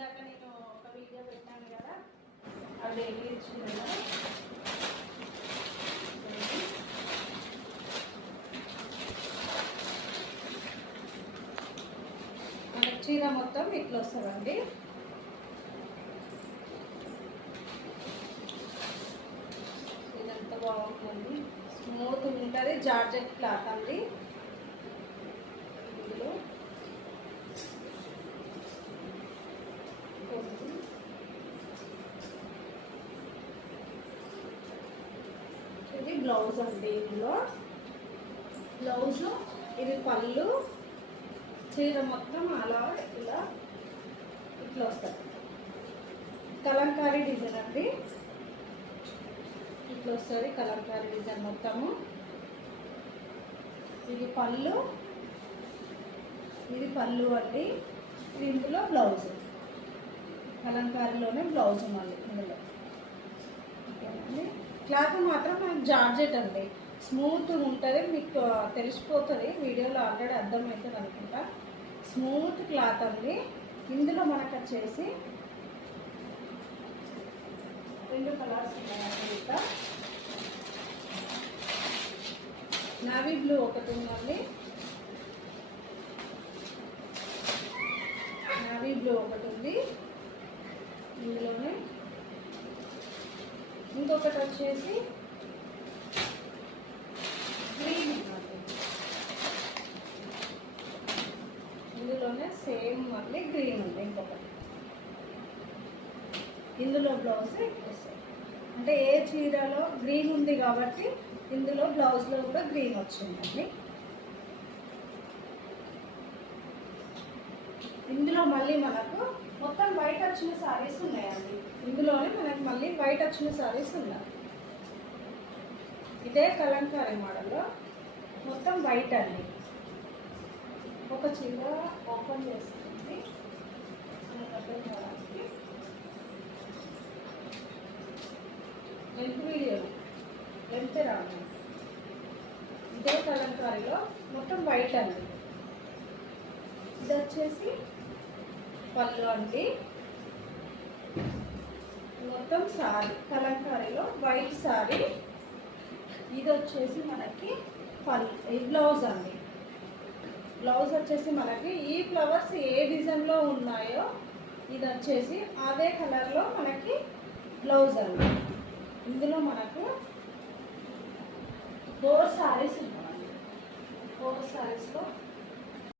ఇందాక నేను ఒక వీడియో పెట్టాను కదా, అది ఇచ్చింది కదా. మన చీర మొత్తం ఇట్లా వస్తుందండి. ఇదంతా బాగుంటుంది, స్మూత్ ఉంటుంది, జార్జెట్ క్లాత్ అండి. ఇది బ్లౌజ్ అండి. ఇందులో బ్లౌజ్, ఇది పళ్ళు, చీర మొత్తం అలా ఇలా ఇట్లా వస్తుంది. కలంకారీ డిజైన్ అండి, ఇట్లా వస్తుంది కలంకారీ డిజైన్ మొత్తము. ఇది పళ్ళు, ఇది పళ్ళు అండి. ఇది ఇందులో బ్లౌజ్, కలంకారీలోనే బ్లౌజ్ మళ్ళీ ఇందులో. ఓకేనండి. క్లాత్ మాత్రం మనకు జార్జెట్ అండి, స్మూత్ ఉంటుంది. మీకు తెలిసిపోతుంది, వీడియోలో ఆల్రెడీ అర్థమవుతుంది అనుకుంటా. స్మూత్ క్లాత్ అండి. ఇందులో మనకు వచ్చేసి 2 కలర్స్ ఉన్నాయండి. ఇంకా నావీ బ్లూ ఒకటి ఉందండి, నావీ బ్లూ ఒకటి ఉంది ఇందులోనే. ఇంకొకటి వచ్చేసి గ్రీన్, ఇందులోనే సేమ్ మళ్ళీ గ్రీన్ ఉంది ఇంకొకటి. ఇందులో బ్లౌజ్ వస్తుంది, అంటే ఏ చీరలో గ్రీన్ ఉంది కాబట్టి ఇందులో బ్లౌజ్లో కూడా గ్రీన్ వచ్చిందండి. ఇందులో మళ్ళీ మనకు మొత్తం వైట్ వచ్చిన శారీస్ ఉన్నాయండి. ఇందులోనే మనకు మళ్ళీ వైట్ వచ్చిన శారీస్ ఉన్నాయి. ఇదే కలంకారీ మోడల్లో మొత్తం వైట్ అండి. ఒక చీర ఓపెన్ చేస్తుంది లెంత్ వీడియో లెంత్ రాదు. ఇదే కలంకారీలో మొత్తం వైట్ అండి. ఇది వచ్చేసి పళ్ళు అండి. మొత్తం సారీ కలంకారీలో వైట్ సారీ. ఇది వచ్చేసి మనకి పళ్ళు, ఈ బ్లౌజ్ అండి. బ్లౌజ్ వచ్చేసి మనకి ఈ ఫ్లవర్స్ ఏ డిజైన్లో ఉన్నాయో ఇది వచ్చేసి అదే కలర్లో మనకి బ్లౌజ్ అండి. ఇందులో మనకు 4 సారీస్ ఉన్నాయండి. 4 సారీస్లో